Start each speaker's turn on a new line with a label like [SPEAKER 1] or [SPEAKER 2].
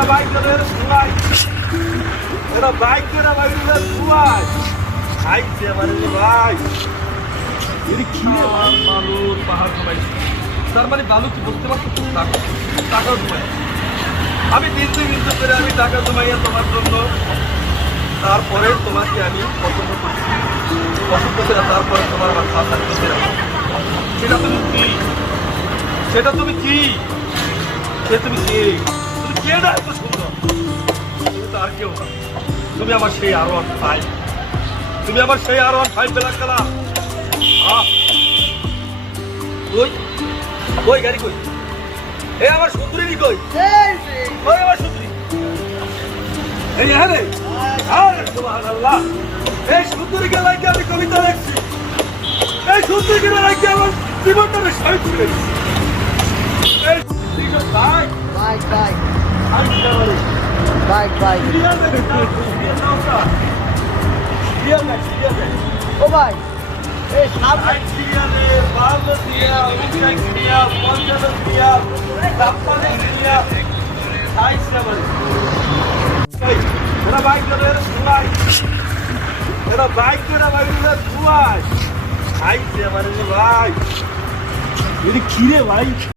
[SPEAKER 1] এরা বাইক ধরে ধুয়াই এরা বাইক ধরে বাইক ধরে ধুয়াই খাইছে মানে রে ভাই এর পাহাড় ঘুমাই তার মানে বালু কি পারছ টাকা। টাকা ঘুমাই আমি দিনতে দিনতে করে আমি টাকা জমাইয়া তোমার জন্য, তারপরে তোমাকে আমি পছন্দ করছি পছন্দ করে তারপরে তোমার আমার খাতা সেটা তুমি কি? সেটা তুমি কি? সে তুমি কে? না এত সুন্দর। তুমি তো আর কেউ না। তুমি আমার সেই আরও ফাইভ তুমি আমার সেই আরও ফাইভ বেলা খেলা। কই? কই গাড়ি কই? এ আমার সুন্দরী কই? কই আমার সুন্দরী? এই হ্যাঁ রে। আরে সুবহানাল্লাহ। এই সুন্দরীকে লাগে আমি কবিতা লিখছি? এই সুন্দরীকে লাগে আমার জীবনটা আমি এই যাবারে
[SPEAKER 2] বাইক বাইক ও ভাই।
[SPEAKER 1] ভাই।